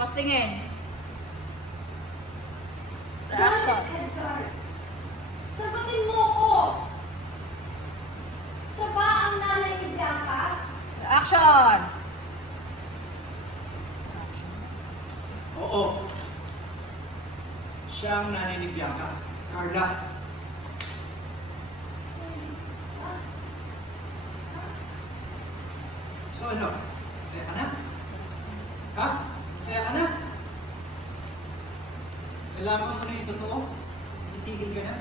Tiwas tingin. Reaction. Edgar, sagutin mo ko. Siya ba ang nanay ni Bianca? Reaction. Oo. Siya ang nanay ni Bianca. Carla. So ano? Masaya ka na? Ha? Masaya ka na? Kailangan mo na yung totoo? Itigil ka na?